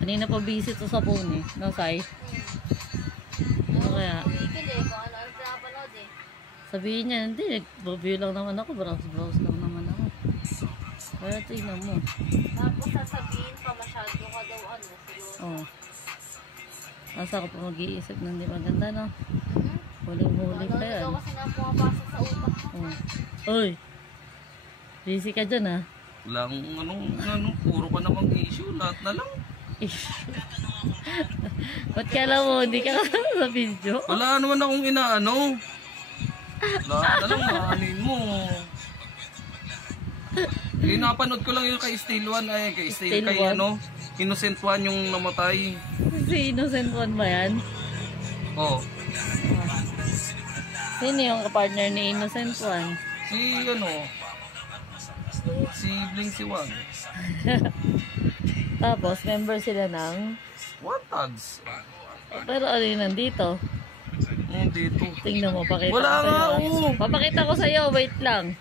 Kanina pa busy to sa phone eh. No, Sai? Ano kaya? Sabihin niya, hindi. Nag-review lang naman ako. Browse lang naman ako. Kaya tingnan mo. Tapos sasabihin pa masyado ka daw ano. Oo. Asa ako pa mag-iisip na hindi maganda, no? Huling-huli pa yan. Ano kasi na pumapasok sa utak mo. Uy! Busy ka dyan, ha? Wala akong puro ka namang issue. Lahat na lang. Ba't kala mo, hindi ka kasama sa video? Wala naman akong inaano. Lahat na lang, maanin mo. Napanood ko lang yung kay Steel One. Ay, kay Steel, kay ano, Innocent One yung namatay. Si Innocent One ba yan? Oo. Sino yung kapartner ni Innocent One? Si Blinksy One. Tapos, member sila ng... What tags? Pero ano yun nandito? Dito. Tingnan mo, pakita Wala ko sa'yo. nga, oo. Papakita ko sa'yo, wait lang.